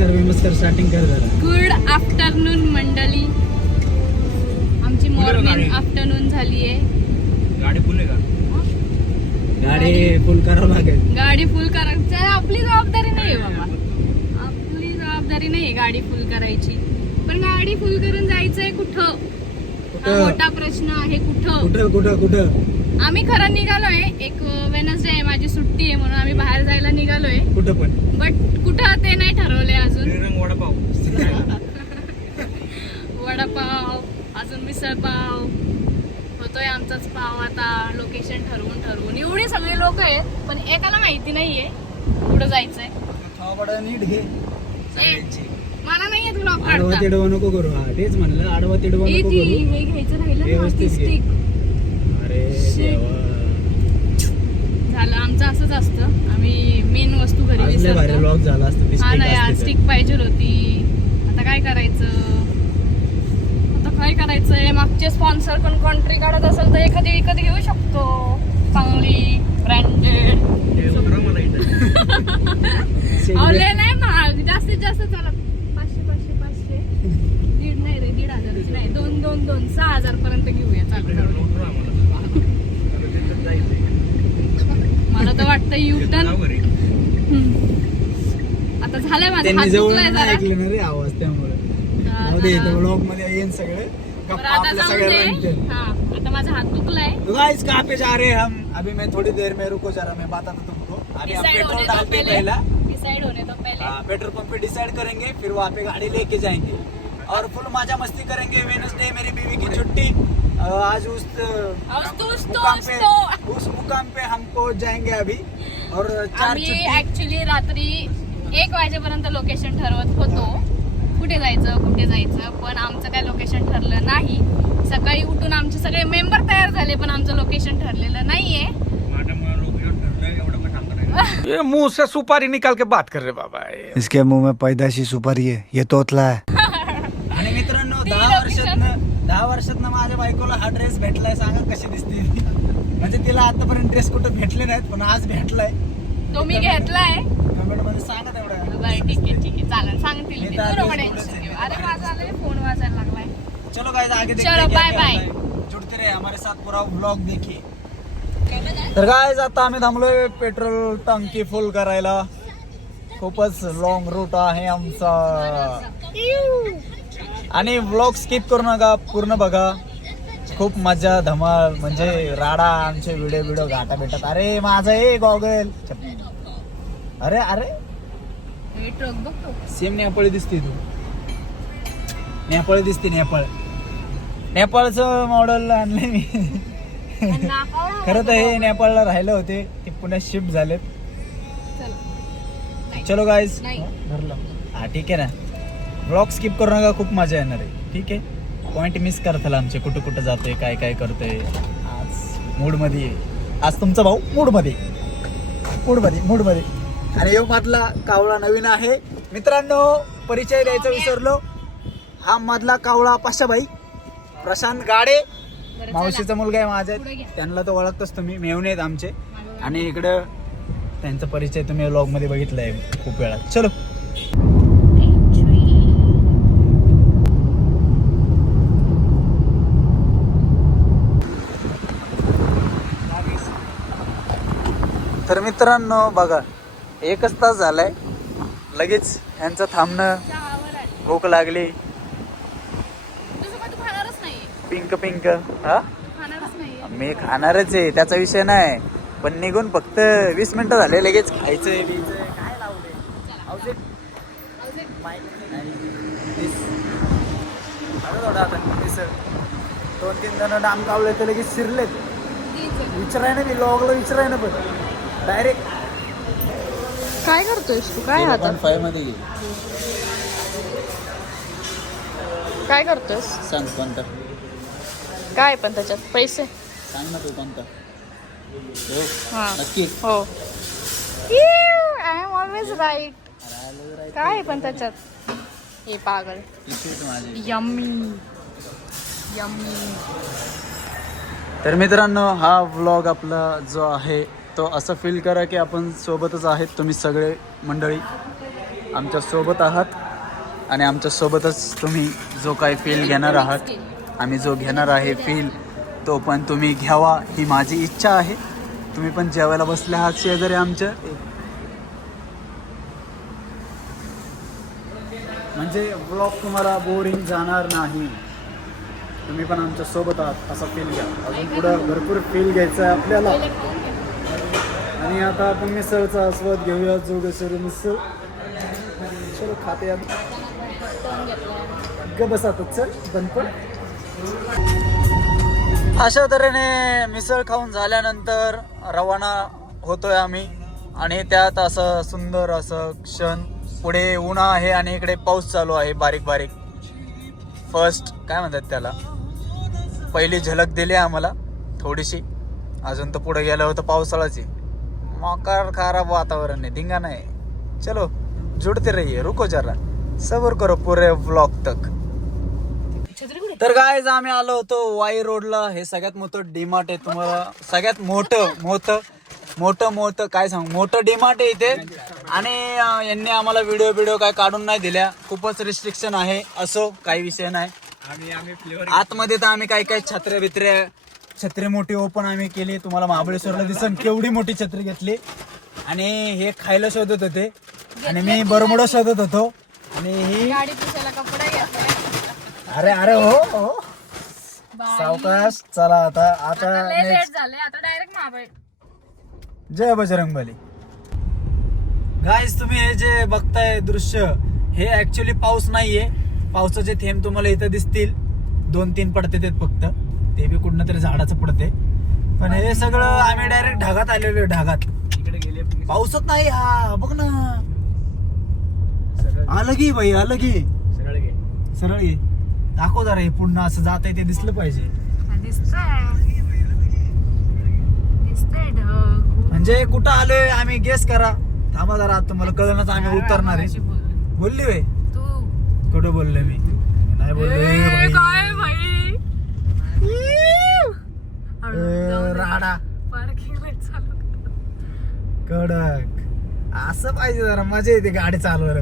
नमस्कार स्टार्टिंग कर जरा. गुड आफ्टरनून मंडळी. आमची मॉर्निंग आफ्टरनून झाली आहे. गाडी फुल आहे का? गाडी फुल करावं लागेल. गाडी फुल करायची आपली जबाबदारी नाही बाबा. आपली जबाबदारी नाही गाडी फुल करायची. पण गाडी फुल करून जायचंय कुठं? हा मोठा प्रश्न आहे. कुठं कुठं कुठं आम्ही खरं निघालोय. एक वेनसडे आहे, माझी सुट्टी आहे म्हणून आम्ही बाहेर जायला निघालोय. कुठं पण बट कुठं ते नाही ठरवलंय अजून. श्रीरंग वडापाव. वडापाव, अजून मिसळ पाव होतोय आमचाच पाव. आता लोकेशन ठरवून एवढी सगळी लोक आहेत पण एकाला माहिती नाहीये कुठं जायचंय. नीट घे. मला नाहीये तुला आडवा तिडवा नको करू. हा तेच म्हणलं, आडवा तिडवा नको करू. हे घ्यायचं राहिलं ना, व्यवस्थित ती घे. stick. अरे देवा. झालं आमचं असंच असतं. आम्ही मेन वस्तू घरी आज लय भारी विसरतो. व्लॉग झाला असता. ती हा stick नाही, आज असते तर. स्टिक पाहिजे होती. आता काय करायचं? आता काय करायचंय? मागचे स्पॉन्सर कोण कंट्री काढत असेल तर एखादी विकत घेऊ शकतो, चांगली ब्रँडेड. अवले नाही महाग, जास्तीत जास्त चला 500 दीड नाही रे, 1,500 नाही, 2 6,000 पर्यंत घेऊया. चालू मला तर वाटतं युटर्न आता झालंय. माझा हात त्यांनी जवळ दुखलाय नाही जरा. ऐकलं ना रे आवाज, त्यामुळे जाऊ दे. इथं व्लॉग मध्ये येईन सगळे बरं, गप्पा आता आपल्या जाऊ सगळ्या दे. हा, आता माझा हात दुखलाय. तो गाइस कहाँ पे जा रहे हैं हम? अभी मैं थोड़ी देर में, रुको जरा, मैं बताता तुमको. अभी हम डिसाइड पेट्रोल होने दो डालते हैं पहले. पहला. डिसाइड होने दो पहले. पेट्रोल पंप पे डिसाइड करेंगे, फिर वहाँ पे गाड़ी लेके जाएंगे और फुल मजा मस्ती करेंगे. वेडनेसडे मेरी बीवी की छुट्टी. आज उस मुकाम पे हम पहुंच जाएंगे अभी. और 4 आम्ही छुट्टी. ऍक्च्युली रात्री 1 वाजेपर्यंत लोकेशन ठरवत होतो कुठे जायचं, पण आमचं काय लोकेशन ठरलं नाही. सकाळी उठून आमचे सगळे मेंबर तयार झाले पण आमचं लोकेशन ठरलेलं नाहीये. ये मुंह से सुपारी निकाल के बात कर रहे बाबा. इसके मुंह में पैदाशी सुपारी है, ये तोतला है. आणि मित्रांनो, ती 10 वर्षातनं माझ्या बायकोला हा ड्रेस भेटलाय. सांगा कशी दिसते. म्हणजे तिला आतापर्यंत ड्रेस कुठं भेटले नाहीत, पण आज भेटलाय. तो मी घेतलाय. कमेंट मध्ये सांगा तेवढं. बरं ठीक आहे चालेल, सांगतील मी ते. तर तू नको आधीच टेन्शन बोलत घेऊ. आहे. अरे माझा आलाय, फोन वाजायला लागलाय. चलो गाइस, आगे देखते चलो, हैं क्या बाय क्या बाय. होता है. जुड़ते रहे हमारे साथ, पूरा व्लॉग देखिए. तर गाइस, आता आम्ही थांबलोय पेट्रोल टंकी फुल करायला. खूपच लॉंग रूट आहे आमचा आणि व्लॉग स्किप करू नका, पूर्ण बघा. खूप मजा धमाल, म्हणजे राडा आमचे व्हिडिओ घाटा भेटत. अरे माझा गॉगल. अरे अरे हे ट्रक बघतो. सेम नेपाळी दिसते तू. नेपाळी दिसते. नेपाळचं मॉडेल आणलंय मी. खरं तर हे नेपाळला राहिले होते, ते पुण्यात शिफ्ट झालेत. चलो गाईज, नाही. भरलं. हा ठीक आहे ना. ब्लॉग स्किप करू नका, खूप मजा येणार आहे. ठीक आहे. पॉइंट मिस करताल आमचे, कुठं कुठं जातोय, काय काय करतोय. आज मूडमध्ये आहे. आज तुमचा भाऊ मूडमध्ये. आणि यो मधला कावळा नवीन आहे मित्रांनो. परिचय द्यायचा विसरलो. हा मधला कावळा पाशाबाई प्रशांत गाडे, बरं, चला. मावशीचा मुलगा आहे माझ्या. पुढे घ्या. त्यांना तो ओळखतोच तुम्ही, मेवणे आहेत आमचे. आणि इकडं त्यांचा परिचय तुम्ही व्लॉग मध्ये बघितलाय खूप वेळा. चलो. तर मित्रांनो बघा, 1 तास झालाय, लगेच यांचं थांबणं. चहावर आहे. भूक लागली. तुझं काय तू खाणारच नाहीये. पिंक हा, तू खाणारच नाहीये. मी खाणारच आहे, त्याचा विषय नाही. पण निघून फक्त 20 मिनिटं झाले, लगेच खायचंय बियचंय. काय लावले अवजे. थोडा आता 2-3 जण डाम कावले तर लगेच शिरलेत. विचाराय ना, मी लॉगला विचाराय ना, पण डायरेक्ट काय करतोयस तू? काय हातात 5 मध्ये गेली. काय करतोयस? सांग कोणता, काय पण त्याच्यात पैसे? सांग ना तू कोणता. हो हा नक्की. हो. I am always right. काय आहे पण त्याच्यात? हे पागल. यम्मी. तर मित्रांनो, हा व्लॉग आपला जो आहे तो असं फील करा की आपण सोबतच आहेत, तुम्ही सगळे मंडळी. आमच्या सोबत आहात आणि आमच्या सोबतच तुम्ही जो काही फील घेणार आहात, आम्ही जो घेणार आहे फील, तो पण तुम्ही घ्यावा ही माझी इच्छा आहे. तुम्ही पण जेवायला बसले आहात शेजारी आमच्या, म्हणजे ब्लॉग तुम्हाला बोरिंग जाणार नाही. तुम्ही पण आमच्या सोबत आहात असा फील घ्या. अजून पुढं भरपूर फील घ्यायचं आहे आपल्याला. आणि आता आपण मिसळचा आस्वाद घेऊया. जोगेश्वरी मिसळ. चलो खाते या. बस आता चल बनपण. अशा तऱ्हेने मिसळ खाऊन झाल्यानंतर रवाना होतोय आम्ही. आणि त्यात असं सुंदर असं क्षण. पुढे उन्हा आहे आणि इकडे पाऊस चालू आहे बारीक बारीक. फर्स्ट काय म्हणतात त्याला, पहिली झलक दिली आम्हाला थोडीशी. अजून तर पुढे गेलं होतं पावसाळ्याची. मकर खराब वातावरण आहे, धिंगा नाही. चलो जुड़ते रहिए, रुको जरा, सबर करो पूरे व्लॉग तक. तर गाइस आम्ही आलो होतो वाई रोडला. हे सगळ्यात मोठं डीमार्ट आहे. तुम्हाला सगळ्यात मोठं काय सांगू, मोठं डीमार्ट आहे इथे. आणि यांनी आम्हाला व्हिडिओ काय काढून नाही दिल्या. खूपच रिस्ट्रिक्शन आहे. असो काही विषय नाही. आतमध्ये तर आम्ही काय छत्री मोठी ओपन आम्ही केली. तुम्हाला महाबळेश्वरला दिसन केवढी मोठी छत्री घेतली. आणि हे खायला शोधत होते आणि मी बरमुडा शोधत होतो. आणि ही गाडी पुसायला कपडे घेतले. अरे हो सावकाश. चला आता लेट झाले. आता डायरेक्ट महाबळ. जय बजरंगबली. गाईस तुम्ही हे जे बघताय दृश्य, हे ऍक्च्युली पाऊस नाहीये. पावसाचे थेंब तुम्हाला इथं दिसतील. 2-3 पडते ते फक्त. ते बी कुठनं तरी झाडाचं पडते. पण हे सगळं आम्ही डायरेक्ट ढगात आलेलो. ढगात इकडे गेले पाऊसच नाही. हा बघ ना, अलगी भाई अलगी. सरळ घे दाखव जरा. हे पुन्हा असं जात आहे ते दिसलं पाहिजे. म्हणजे कुठं आलोय आम्ही, गेस करा. थांबा जरा, तुम्हाला कळलंच आम्ही उतरणार आहे. बोलली वे तू कुठं बोललोय मी? नाही बोललोय. काय भाई राडा कडक असं पाहिजे. जरा मजा येते गाडी चालवायला.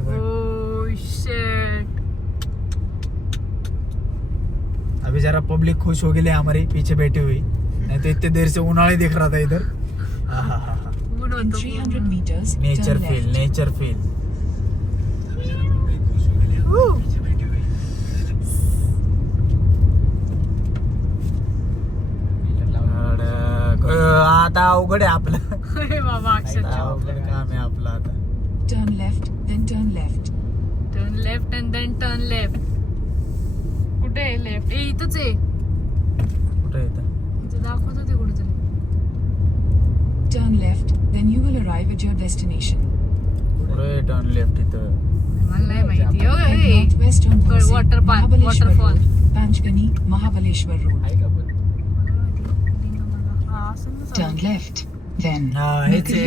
अभी जरा पब्लिक खुश हो गई हमारी पीछे बैठी हुई. नहीं तो इतने देर से उन्हाळे दिख रहा था इधर. Nature feel. आता अवघड आहे आपलं. बाबा अवघड काम आहे आपलं आता. Turn left, then turn left. Turn left and then turn left. कुठे आहे लेफ्ट? इथंच आहे. कुठे येतं? इथं दाखवत होते कुठेतरी. Turn left, then you will arrive at your destination. कुठे टर्न लेफ्ट इथं? मला नाही माहिती. हो Head northwest on Boise, Water park, Mahabaleshwar waterfall. Road, Panchgani, Mahabaleshwar Road. Turn left, then हा हेच आहे.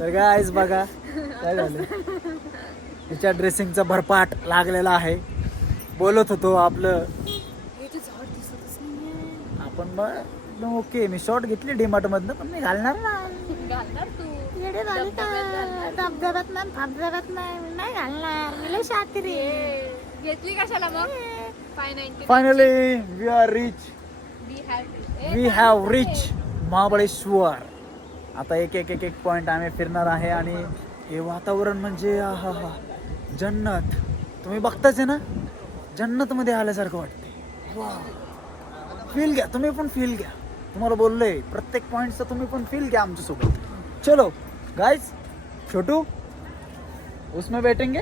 तर गाईस बघा काय झालं. तिच्या ड्रेसिंगचा भरपाट लागलेला आहे. बोलत होतो आपलं आपण बघ ओके. मी शॉर्ट घेतली डीमार्ट मधनं, पण मी घालणार नाही. घालणार तू. धबधब्यात नाही घालणार. मला शात्री घेतली कशाला मग? 590. Finally we are reach. We have reach Mahabaleshwar. आता एक पॉइंट आम्ही फिरणार आहे. आणि हे वातावरण म्हणजे हा जन्नत. तुम्ही बघताच आहे ना, जन्नत मध्ये आल्यासारखं वाटते. वा, फील घ्या तुम्ही पण, फील घ्या. तुम्हाला बोललोय प्रत्येक पॉइंटचा तुम्ही पण फील घ्या आमच्यासोबत. चलो गाइस, छोटू उसमें बैठेंगे,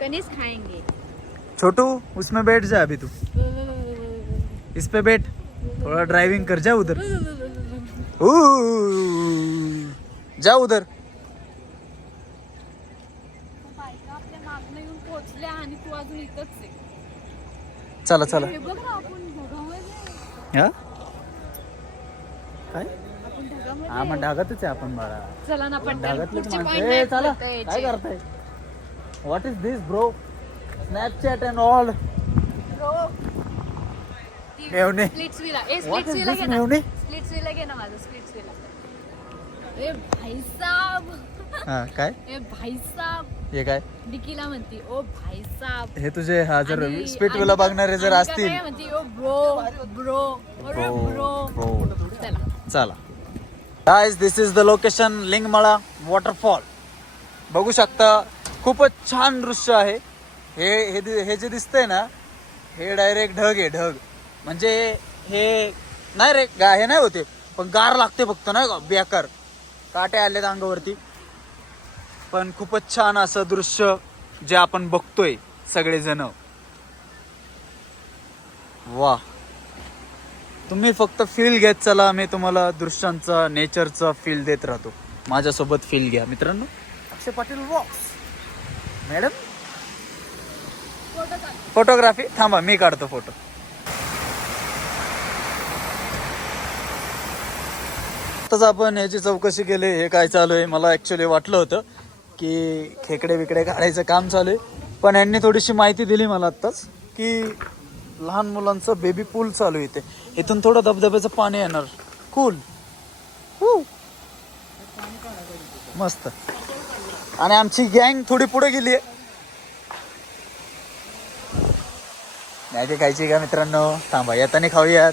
कनीस खाएंगे. छोटू उसमें बैठ जा. अभी तू इस पे बैठ, थोड़ा ड्राइविंग कर. जा उधर, जा उधर. बायका आपल्या मागणं येऊन पोहोचल्या आणि तू अजून इथंच आहे. चला चला. हे बघ ना, आपण ढगामध्ये. हा काय? आपण ढगामध्ये. हा मग ढागातच आहे आपण बाळा. चला ना पटकन ढागातलेच पुढचे माणसं. point ए, नाही चला करता यायचे. काय करताय? What is this bro? Snapchat and all. मेवणे. Splits villa. ए What splits is villa this, घे ना. मेवणे? स्प्लिट्स विला घे ना माझं. Splits villa. ए भाई साहब हा काय ए भाई साहब हे काय डिकीला म्हणते ओ भाई साहब. हे तुझे हा जर आणि- स्पीड तुला आणि- बघणारे जर आणि असतील काय म्हणते ओ ब्रो ब्रो अरे ब्रो. चला चला guys this is the location Lingmala waterfall. बघू शकता खूपच छान दृश्य आहे. हे जे दिसतंय ना हे डायरेक्ट ढग आहे ढग. म्हणजे हे नाही रे हे नाही होते पण गार लागते फक्त नाही का बेकार काटे आलेत अंगावरती. पण खूपच छान असं दृश्य जे आपण बघतोय सगळेजण. वा तुम्ही फक्त फील घेत चला. मी तुम्हाला दृश्यांचा नेचरचा फील देत राहतो. माझ्यासोबत फील घ्या मित्रांनो. अक्षय पाटील वॉक्स मॅडम फोटोग्राफी थांबा मी काढतो फोटो. आताच आपण ह्याची चौकशी केली हे काय चालू आहे. मला ऍक्च्युली वाटलं होतं की खेकडे बिकडे काढायचं काम चालू आहे पण यांनी थोडीशी माहिती दिली मला आत्ताच की लहान मुलांचं बेबी पूल चालू आहे. इथून थोडं धबधब्याचं पाणी येणार. कूल मस्त. आणि आमची गँग थोडी पुढे गेली आहे. मॅगी खायची का मित्रांनो. थांबा येताना खाऊयात.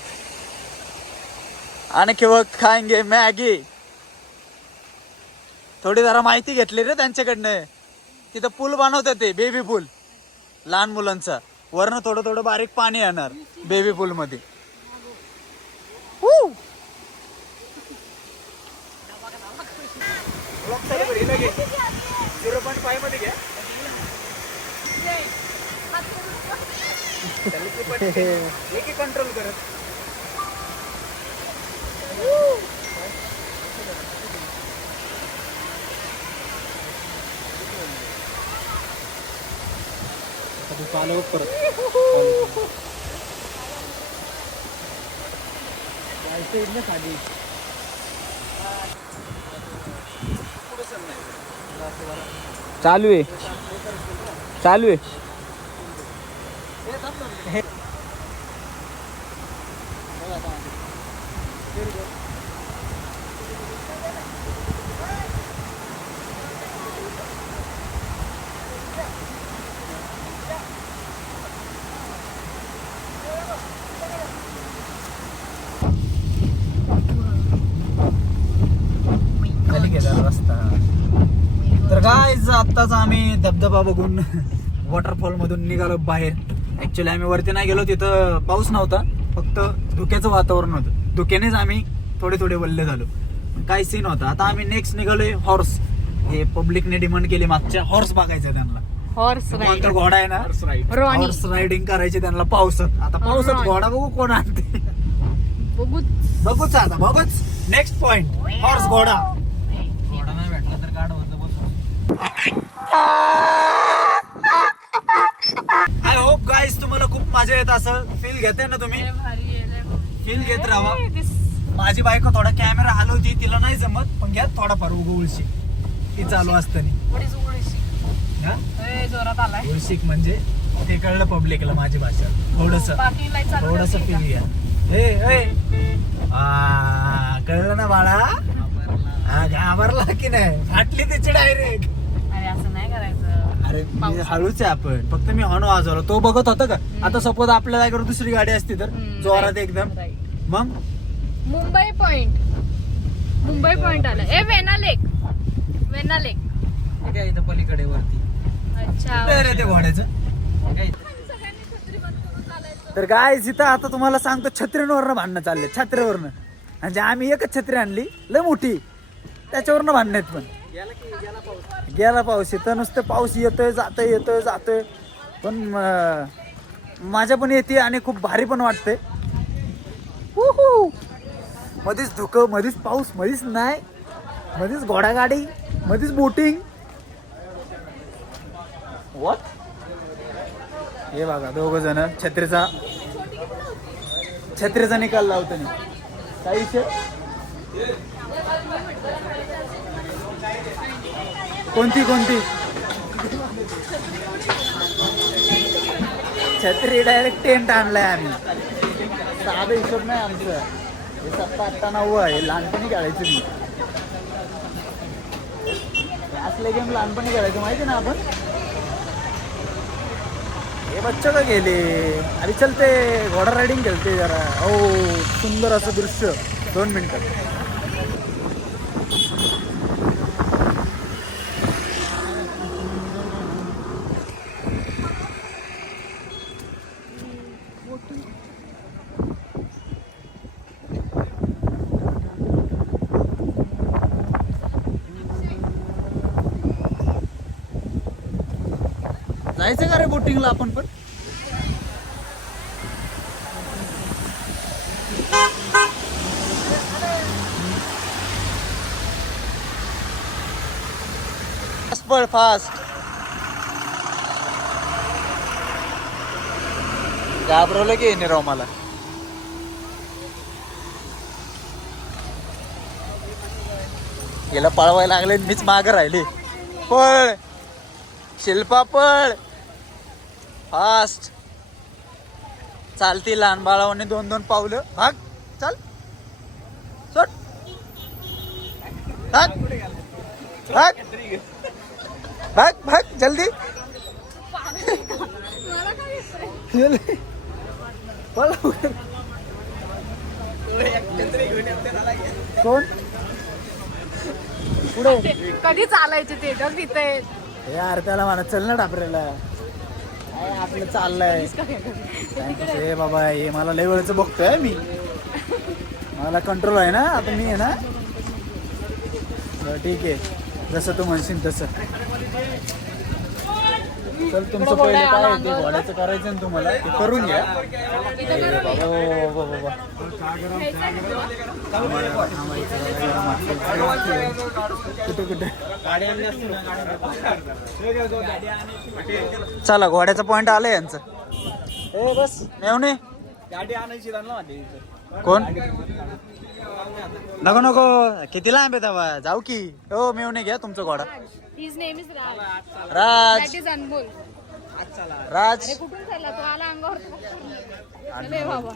आणि किंवा खाएंगे मॅगी. थोडी जरा माहिती घेतली रे त्यांच्याकडनं. तिथं पूल बनवतात ते बेबी पूल लहान मुलांचा. वरनं थोडं थोडं बारीक पाणी येणार बेबी पूल मध्ये. कंट्रोल करत चालू परत खाली चालू आहे चालू आहे. रस्ता. तर गाइस आत्ताच आम्ही धबधबा बघून वॉटरफॉल मधून निघालो बाहेर. ऍक्च्युली आम्ही वरती नाही गेलो तिथं पाऊस नव्हता फक्त धुक्याचं वातावरण होतं. धुक्यानेच आम्ही थोडे वल्ले झालो. काही सीन होता. आता आम्ही नेक्स्ट निघालोय हॉर्स. हे पब्लिकने डिमांड केली मागच्या हॉर्स बघायचं त्यांना. हॉर्स कोणता घोडा आहे ना हॉर्स रायडिंग करायची त्यांना पावसात. आता पावसात घोडा बघू कोण आणते बघूच आता बघूच. नेक्स्ट पॉइंट हॉर्स घोडा. घोडा नाही भेटला तर गाड आय होप गाईज तुम्हाला खूप मजा येत असं फील घेते ना तुम्ही. फील घेत राहा. माझी बायको थोडा कॅमेरा हलवती तिला नाही जमत पण घ्या थोडाफार उगवळशी ती चालू असताना. जोरात आलाय उळशीक म्हणजे ते कळलं पब्लिकला माझी भाषा. थोडस फील घ्या. कळलं ना बाळा. घाबरला की नाही फाटली तिची डायरेक्ट. अरे असं नाही करायचं. अरे हळूच आहे आपण फक्त मी हॉर्न वाजवला तो बघत होता का. आता सपोज आपल्या जागेवर दुसरी गाडी असती तर जोरात एकदम. मग मुंबई पॉइंट आला. ए वेना लेक इथं पलीकडे वरती. अच्छा रे ते घोड्याचं. तर काय इथं आता तुम्हाला सांगतो छत्रीवरनं भांडणं चालले. छत्रीवरनं म्हणजे आम्ही एकच छत्री आणली लय मोठी त्याच्यावरनं भांडण पण गेला पाऊस. इथं नुसतं पाऊस येतोय जातोय पण माझ्या पण येते आणि खूप भारी पण वाटतंय. मध्येच धुकं मध्येच पाऊस मध्येच नाही मध्येच घोडागाडी मध्येच बोटिंग. हे बघा दोघ जण छत्रीचा निकाल लावतो. काही विषय कोणती छत्री डायरेक्ट टेंट आणलाय आम्ही. साधं हिशोब नाही आमचं. हे 7, 8, 9 आहे लहानपणी काढायचं मी. असले गेम लहानपणी खेळायचं माहिती ना आपण. हे बच्चा का गेले अरे चलते घोडा रायडिंग खेळते जरा. हो सुंदर असं दृश्य 2 मिनिटात. जायचं का रे बोटिंगला आपण पण. पळ फास्ट. घाबरवलं की येणे राव मला. याला पळवायला लागले मीच मागं राहिले. पळ शिल्पा पळ फास्ट. चालती लहान बाळावाने 2-2 पावलं. भाग चल सोड भाग भाग भाग भाग जल्दी. कोण पुढे कधी चालायचे ते ढग तिथे. यार त्याला म्हणा चल ना डाबरेला. आपलं चाललंय हे बाबा. हे मला लय वेळचं बघतोय मी. मला कंट्रोल आहे ना आता मी आहे ना. ठीक आहे जसं तू म्हणशील तसं. चल तुमचं पहिले काय आहे ते घोड्याचं करायचं ना तुम्हाला ते करून घ्या. कुठे कुठे चला घोड्याचं पॉइंट आलंय यांचं. ए बस मेवणे गाडी आणायची कोण. नको नको किती लांब आहे तेव्हा जाऊ की. हो मेवणे घ्या तुमचा घोडा. His name is Raj. Raj That is अनमोल. राज अरे कुठून चालला तो आला अंगावर. चले बाबा.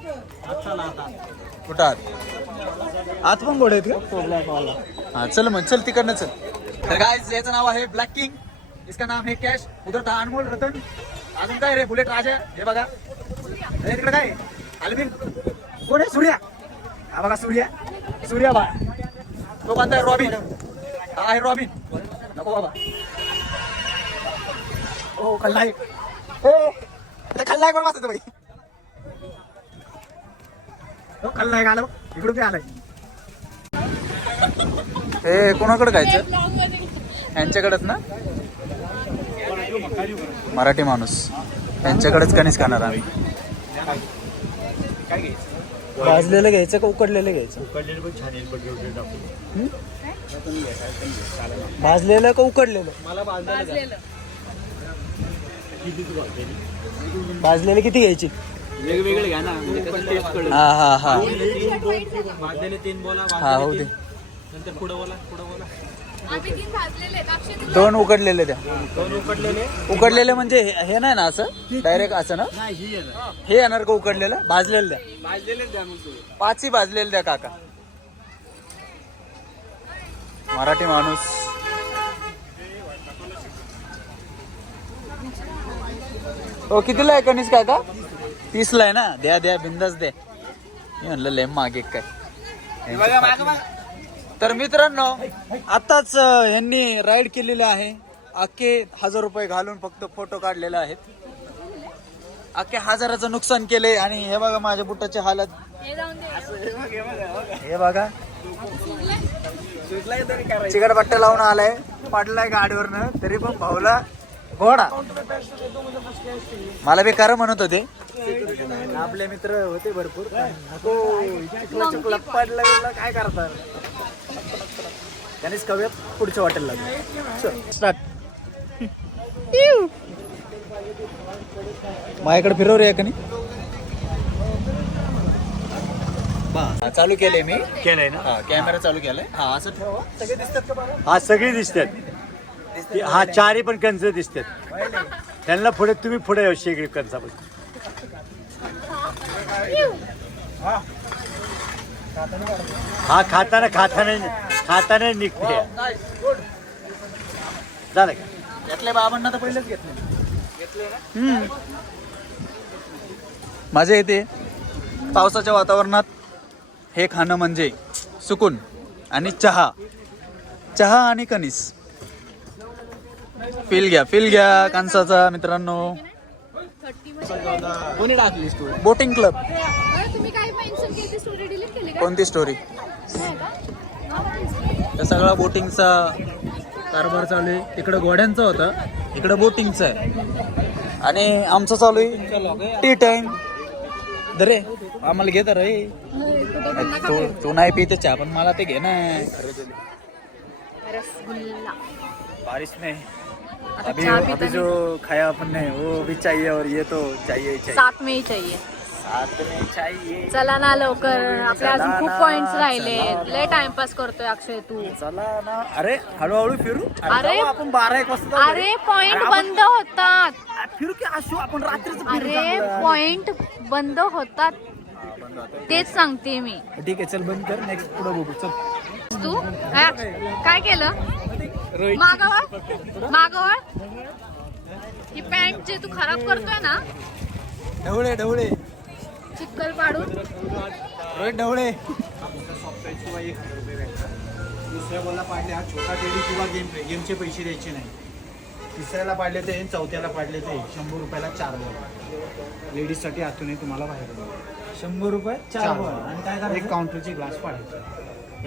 कुठं आत पण घोडे आहेत का. हा चल मग चल तिकडनं चल. तर गाइस याचं नाव आहे ब्लॅक किंग. इसका नाम है कॅश. उधर था अनमोल रतन. अजून काय रे बुलेट राजा. हे बघा तिकडे काय अल्विन. कोण आहे सूर्या. हा बघा सूर्या. सूर्या बा तो कोणता आहे रॉबिन. हा आहे रॉबिन. नको बाबा. ओ खलनायक. खलनायक पण वाचतो बाई. खलनायक आलं इकडून काय आलाय. हे कोणाकडे खायचं. यांच्याकडेच ना मराठी माणूस. यांच्याकडेच कणीस खाणार आम्ही. भाजलेलं घ्यायचं का उकडलेलं घ्यायचं. भाजलेलं का उकडलेलं. भाजलेलं. भाजलेले किती घ्यायची. वेगवेगळे घ्या ना म्हणजे हा हा हा भाजलेले 3 बोला. हा हो दे. नंतर पुढं बोला. आम्ही 3 भाजलेले आहेत. अक्षय तुला 2 उकडलेले द्या. 2 उकडलेले. उकडलेले म्हणजे हे नाही ना असं डायरेक्ट असं ना. हे येणार का उकडलेलं. भाजलेलं द्या. भाजलेले द्या मग 5ही भाजलेलं द्या काका. मराठी माणूस. हो कितीला आहे कणीस काका. 30ला आहे ना. द्या द्या बिंदास द्या. मी म्हणलं लय मागे काय. तर मित्रांनो आताच यांनी राईड केलेले आहे. अख्खे 1000 रुपये घालून फक्त फोटो काढलेले आहेत. अख्खे 1000चं नुकसान केले. आणि हे बघा माझ्या बुटाची हालत. हे जाऊन दे. हे बघा चिकट पट्ट्या लावून आलाय. पडलाय गाडीवरनं तरी पण भाऊला घोडा. मला बी करा म्हणत होते. आपले मित्र होते भरपूर. चिखला पडला काय करतात. त्यानेच कव्यात पुढच्या वाटेल लागलं. स्टार्ट. माझ्याकडे फिरव रे का नाही. चालू केले मी. केलंय ना. हा कॅमेरा चालू केलाय. हा असं ठेवा. सगळे दिसतात का बरं. हा सगळी दिसतात. हा 4ही पण कंच दिसतात. त्यांना पुढे तुम्ही पुढे येऊ शेगडी कंचापासून. हा खाताना निघते. झालं का? यातल्या बाबांना तर पहिलेच घेतले. मजा येते पावसाच्या वातावरणात हे खाणं म्हणजे सुकून. आणि चहा आणि कणीस. फील घ्या कणसाचा मित्रांनो. कोणी टाकली स्टोरी? Boating club. तुम्ही काय मेन्शन केली स्टोरी डिलीट केली का? कोणती स्टोरी? नाही का? तर सगळा बोटिंगचा कारभार चालू आहे. तिकडं घोड्यांचा होता, इकडं बोटिंगचा आहे. आणि आमचं चालू आहे टी टाइम. दरे आम्हाला घे तर रे. तू नाही पिते चहा पण मला ते घे ना. रसगुल्ला. बारिश में आता अभी चहा अभी पिताना जो खाया अपन ने वो भी चाहिए और ये तो चाहिए. साथ में ही चाहिए. साथ में चाहिए. चला ना लवकर, आपले अजून खूप पॉइंट्स राहिले. लय टाइमपास करतोय अक्षय तू. चला ना. अरे हळूहळू फिरू. अरे, जाऊ आपण 12-1 वाजता जाऊ. अरे पॉइंट बंद होतात. फिरू की असू आपण रात्रीच. अरे पॉइंट बंद होतात तेच सांगते मी. ठीक आहे चल बंद कर. नेक्स्ट पुढे बघू चल. तू काय केलं? मागवळ ही पॅन्ट जे तू खराब करतोय ना, ढवळे चिक्कल पाडून. रोहित ढवळे. दुसऱ्या बॉलला पाडले हा छोटा टेडी किंवा गेमचे पैसे द्यायचे नाही. तिसऱ्याला पाडले ते, चौथ्याला पाडले ते 100 रुपयाला 4 बॉल. लेडीजसाठी आतूनही तुम्हाला बाहेर 100 रुपये 4 बॉल. आणि काय एक करायचं? काउंटरचे ग्लास पाडायचे.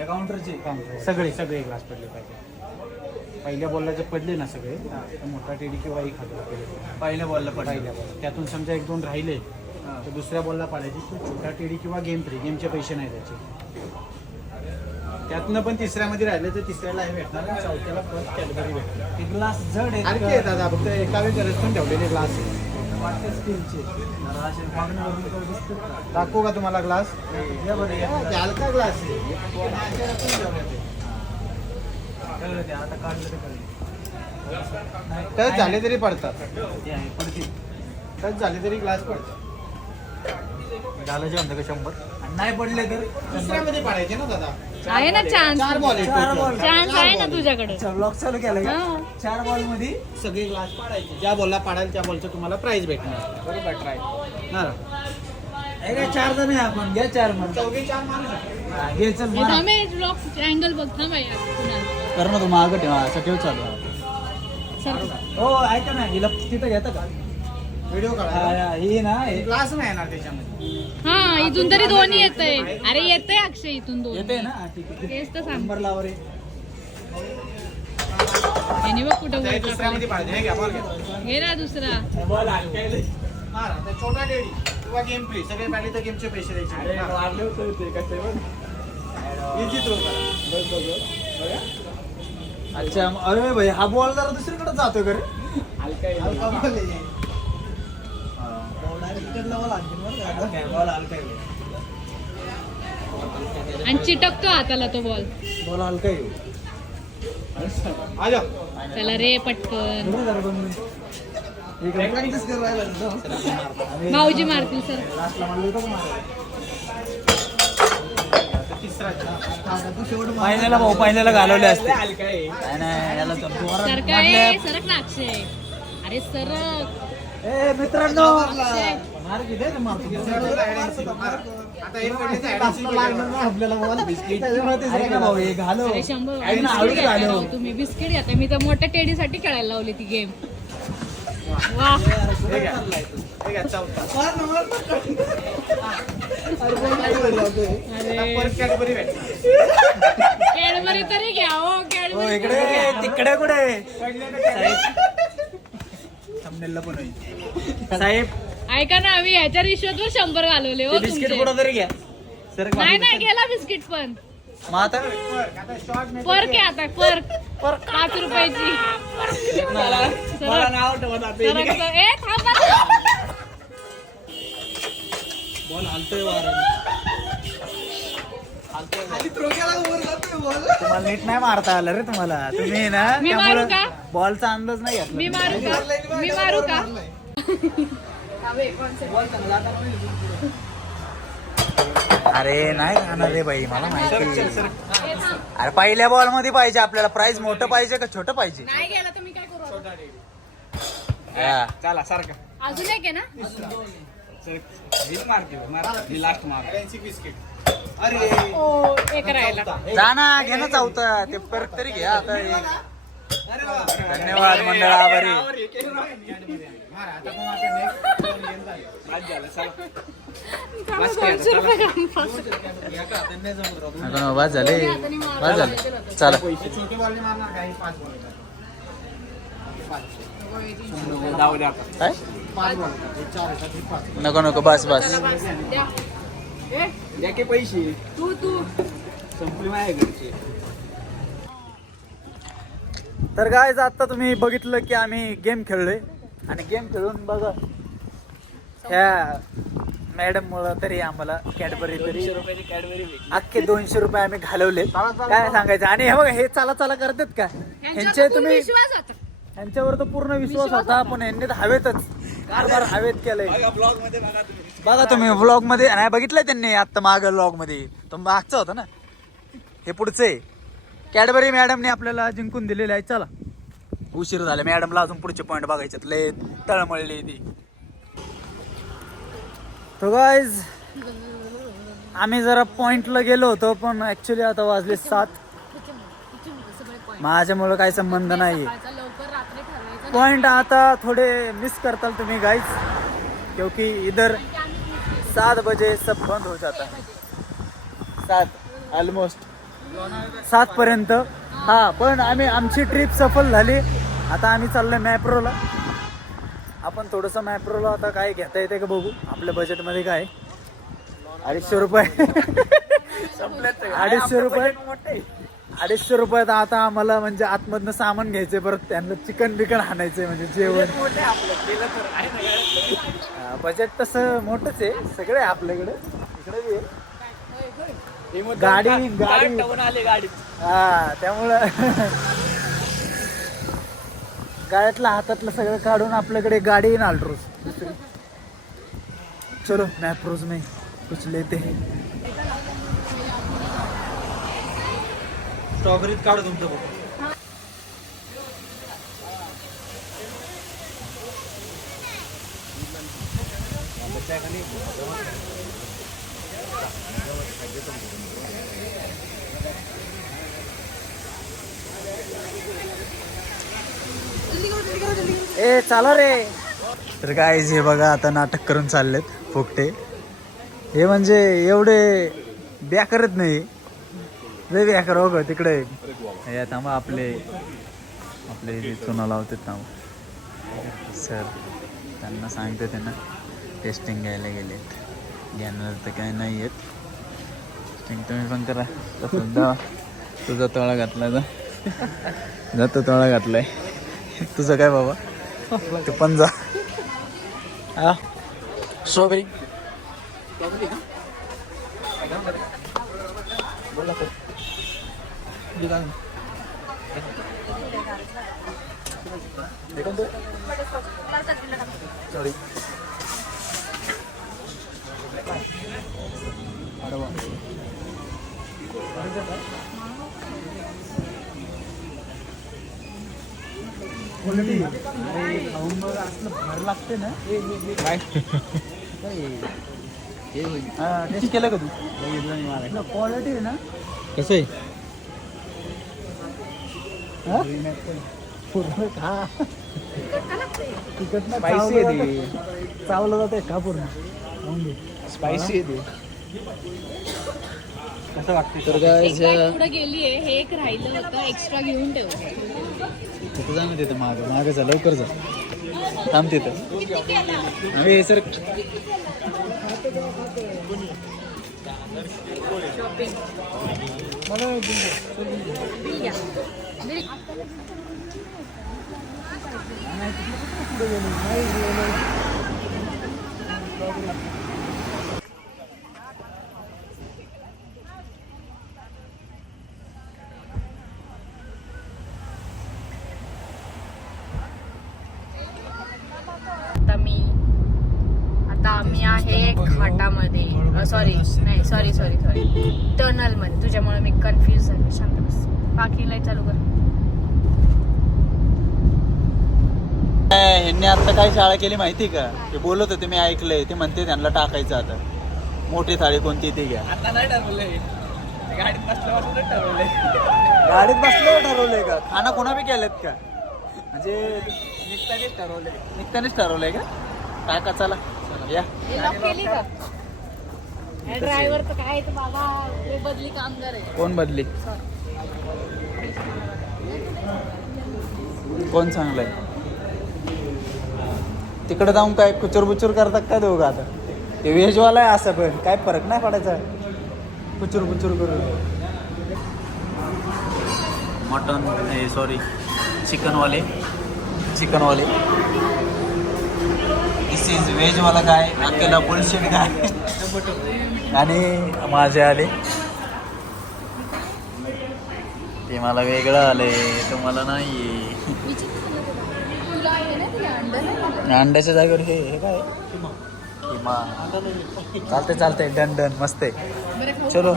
या काउंटरचे सगळे ग्लास पडले पाहिजे. पहिल्या बॉलला जे पडले ना सगळे तर मोठा टेडी किंवा एक हात पहिल्या बॉलला पहिल्या बॉल त्यातून समजा 1-2 राहिले तर दुसऱ्या बॉलला पाडायची. तो छोटा टेडी किंवा गेमचे पैसे नाही द्यायचे. त्यातनं पण तिसऱ्यामध्ये राहिले तर तिसऱ्याला हे भेटणार आणि चौथ्याला परत कॅडबरी भेटणार. ते ग्लास जड अरे आहे ते दादा फक्त एका वेळी गरज पण ठेवलेले ग्लास स्टीलचे. दाखवू का तुम्हाला ग्लास? हलका ग्लास आहे. आता काढलं ते कळलं. टच झाले तरी पडतात. ते आहे पडतील. टच झाले तरी ग्लास पडतात. झालं जे म्हणतं का 100. आणि नाही पडले तर दुसऱ्यामध्ये पाडायचे ना दादा. आहे ना चान्स. 4 बॉल चान्स आहे ना तुझ्याकडे. ब्लॉक चालू केला का? हा. 4 बॉल मध्ये सगळे ग्लास पाडायचे. ज्या बॉलला पाडाल त्या बॉलचं तुम्हाला प्राइज भेटणार. बरोबर ट्राय. 4 जण आहे आपण. घ्या 4 मग. 4 माणूस आहे. घे चल मारा. अँगल बघ थांब आहे. कर ना तू मागं ठेवा. असं ठेव चालू. हो ऐका ना हिला तिथं घेता का? व्हिडिओ काढा. ही ना ग्लास नाही येणार त्याच्यामध्ये. हा इथून तरी दोन्ही येतंय. अरे येतंय अक्षय इथून दोन. येते ना. ठीक आहे. तेच तर सांग. नंबर लावा रे. याने बघ कुठं ते वर दुसऱ्यामध्ये पाडायचे. हे घ्या बॉल घ्या. टाकलंय. घे ना दुसरा. मारा. ते छोटा टेडी किंवा गेम फ्री. सगळे पाडले तर गेमचे पैसे द्यायचे. इझी थ्रो करा. अच्छा अरे भाई हा बॉल जरा दुसरीकडे जातोय का रे? हलका बॉल आहे. बॉल हलका आहे. आणि चिटकतो हाताला तो बॉल. बॉल हलका आहे. आ जाओ. त्याला रे पटकन. बरं जरा 2 मिनिट. भाऊजी मारतील सर. लास्टला म्हणलं होतं का मारायला? तिसरा पहिल्याला भाऊ पहिल्याला घालवले असते. नाही नाही याला तर जोरात सरक मारले. सरक ना अक्षय. अरे सरक. ए मित्रांनो अक्षय. मार की दे ना मारतो. आता एक पडले आपल्याला बॉल बिस्किट. ऐक ना भाऊ हे घालो. अरे 100 ऐक ना, बिस्किट हळूच घेता घालो. राव तुम्ही. बिस्किट घेता. मी तर मोठ्या टेडीसाठी खेळायला लावली ती गेम. वा. हे घ्या चौथा. अरे परत कॅडबरी भेटणार. कॅडबरी तरी घ्या हो. हो कॅडबरी इकडे तिकडे कुठे थंबनेलला पण होईल. साहेब ऐका ना आम्ही ह्याच्या रिश्वतवर 100 घालवले हो बिस्किट तुमचे. पुढं तरी घ्या. सर नाही नाही गेला बिस्किट पण. मग आता पर्क आहे आता. पर्क 5 रुपयाची. मला नाव ठेवत सरक तर. ए थांब ना. बॉल हलतोय तुम्हाला नीट नाही मारता आलं रे तुम्हाला. तुम्ही ना मी मारू का? बॉलचा अंदाज नाही घेतला. मी मारू का? मी मारू का? अरे नाही खाणार रे बाई मला माहिती. अरे पहिल्या बॉल मध्ये पाहिजे आपल्याला. प्राइस मोठं पाहिजे का छोटं पाहिजे? नाही गेला तर मी काय हा. चला सारखा अजून एक आहे ना लास्ट मार ओ एक राहिला जा ना घे ना चौथा ते परत तरी घ्या आता हे. धन्यवाद मंडळ आभारी नको, बस झाले बस झाले चला छोटे बॉल मारणार काही 5 बॉल जाऊ द्या आता. काय 5 बॉल 4 येतात 5. नको नको बस बस द्या की पैसे तू संपली माझ्या घरचे. तर काय आता तुम्ही बघितलं की आम्ही गेम खेळलोय आणि गेम खेळून बघा ह्या मॅडम मुळे तरी आम्हाला कॅडबरी तरी अख्खे 200 रुपये आम्ही घालवले. काय सांगायचं आणि हे बघा हे चाला चाला करतात का ह्यांचे तुम्ही विश्वास होता ह्यांच्यावर तर पूर्ण विश्वास होता पण यांनी तर हवेतच कारभार हवेत केलंय. बघा तुम्ही व्लॉग मध्ये नाही बघितलंय त्यांनी आता माग व्लॉग मध्ये तो मागचा होता ना हे पुढचे कॅडबरी मॅडमने आपल्याला जिंकून दिलेले आहे. चला उशीर झाला मॅडमला अजून पुढचे पॉइंट बघायचे लय तळमळली ती. तो गाईज आम्ही जरा पॉइंटला गेलो होतो पण ऍक्च्युली आता वाजले 7. माझ्यामुळे काही संबंध नाही. लवकर रात्री ठरवायचं पॉइंट आता थोडे मिस करताल तुम्ही गाईज क्योंकि इधर 7 बजे सब बंद हो जाता है. 7 ऑलमोस्ट 7 पर्यंत. हा पण आमची ट्रिप सफल झाली. आता आम्ही चाललोय मॅप्रोला. आपण थोडंसं मॅप्रोला आता काय घेता येते का बघू. आपल्या बजेटमध्ये काय 250 रुपये 250 रुपयात आता आम्हाला म्हणजे आतमधनं सामान घ्यायचंय परत त्यांना चिकन बिकन आणायचंय म्हणजे जेवण. बजेट तसं मोठंच आहे सगळे आपल्याकडे इकडे बी आहे. गाडी हा त्यामुळं गाड्यातलं हातातलं सगळं काढून आपल्याकडे गाडी येईन अल्ट्रोज दुसरी. चलो मॅप्रोज में कुछ लेते हैं. स्ट्रॉबेरीत काढू तुमचं बघ. ए चाला रे. तर काय हे बघा आता नाटक करून चाललेत पोपटे. हे म्हणजे एवढे ब्या करत नाही लय ब्या कर हो तिकडे. हे थांबा आपले चुना लावतात थांबा सर त्यांना सांगते त्यांना टेस्टिंग घ्यायला गेलेत. घेणार तर काय नाही येत टेस्टिंग तुम्ही पण करा. तसं तुझा तोळा घातला जातो तोळा घातलाय तुझं काय बाबा तू पण जा. हा स्ट्रॉबेरी सॉरी भर लागते ना काय टेस्ट केलं का तू क्वालिटी आहे ना कसं आहे तिकट ना चावलं जाते का पूर्ण स्पायसी आहे कसं वाटतं. तर काय पुढे गेलीये हे एक राहिलं होतं एक्स्ट्रा घेऊन ठेव. तिथं जा ना तिथं मागं जा लवकर जा थांब तिथं. अरे सर आता आम्ही आहे घाटामध्ये सॉरी टनल मध्ये. तुझ्यामुळे मी कन्फ्युज झाले. शांत बस. बाकी लाईट चालू कर. ह्यांनी आता काय शाळा केली माहिती का? ते बोलत होते मी ऐकलंय, ते म्हणते त्यांना टाकायचं आता मोठी थाळी कोणती ती घ्या. आता नाही ठरवलंय, गाडीत बसल्यापासून ठरवलंय. गाडीत बसल्यावर ठरवलंय का? खाना कोणा बी केलेत का? म्हणजे निघतानीच ठरवलंय का? टाका चला या. ड्रायव्हर तर काय ते बाबा ते बदली कामगार आहे. कोण बदली? कोण चांगलंय? तिकडे जाऊन काय कुचूर बुचूर करतात काय दोघं आता? ते व्हेजवाला आहे असं, पण काय फरक नाही पडायचा कुचूर बुचूर करून. मटन हे सॉरी चिकनवाले दिस इज व्हेजवाला काय, अकेला बुलशेट काय. आणि माझे आले ते मला वेगळं आले, तुम्हाला नाही. अंड्याच्या जागेवर हे काय किमा. चालते डन मस्त आहे. चलो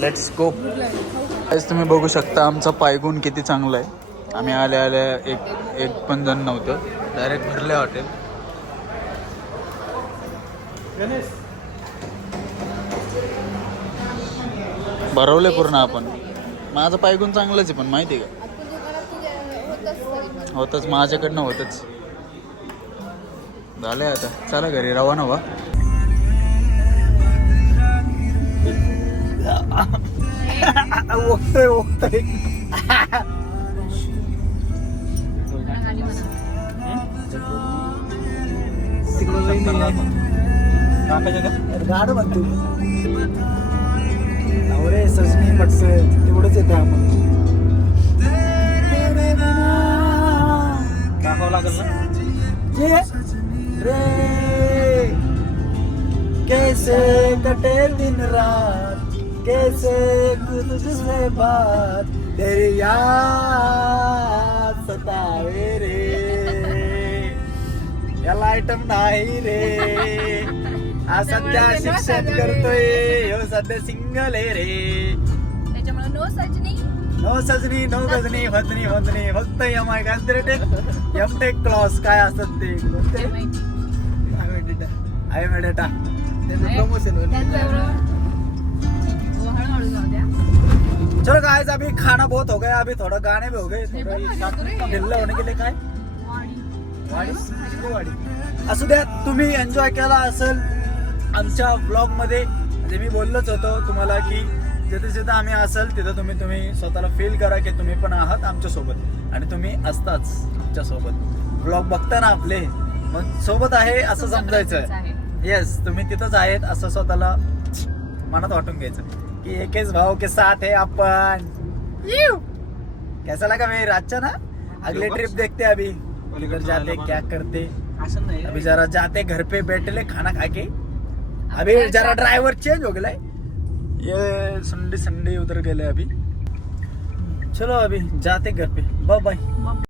लेट्स गो. तुम्ही बघू शकता आमचा पायगुण किती चांगला आहे. आम्ही आल्या एक पण जण नव्हतं, डायरेक्ट भरले हॉटेल. भरवले पूर्ण आपण. माझं पायगुण चांगलंच आहे पण माहिती आहे का? होतच माझ्याकडनं होतच. झालंय आता, चला घरी रवाना व्हा. गाड म्हणतो अरे सजनी पटस तेवढंच येते आपण. दाखवावं लागेल ना रे. कैसे कटे दिन रात, कैसे तुझसे बात, तेरी याद सतावे रे. याला आयटम नाही रे. हा सध्या शिक्षण करतोय, ह्यो सध्या सिंगल आहे रे. त्याच्यामुळे नो सजनी नो गजनी वदनी फक्त MI कॉन्ट्रेटेक एमटेक क्लॉस काय असतात ते आय मेडेटा प्रमोशन. चलो गाइस अभी खाना बहुत हो गया, अभी थोड़ा गाने भी हो गए, ढिल्ला होने के लिए काय वाडी असू द्या. तुम्ही एन्जॉय केला असेल आमच्या ब्लॉग मध्ये. म्हणजे मी बोललोच होतो तुम्हाला की जिथे आम्ही असेल तिथं तुम्ही स्वतःला फील करा की तुम्ही पण आहात आमच्या सोबत आणि तुम्ही असताच आमच्या सोबत. ब्लॉग बघता ना आपले, मग सोबत आहे असं समजायचं. येस, तुम्ही तिथंच आहेत असं स्वतःला मनात वाटून घ्यायचं की एकेच भाव के साथ है अपन. कैसा लगा मेरी अच्छा ना. अगले ट्रिप देखते अभी उधर जाते क्या करते. अभी जरा जाते घर पे बैठे खाना खा के. अभी जरा ड्राइवर चेंज हो गया, ये संडे उधर गए अभी. चलो अभी जाते घर पे. Bye bye.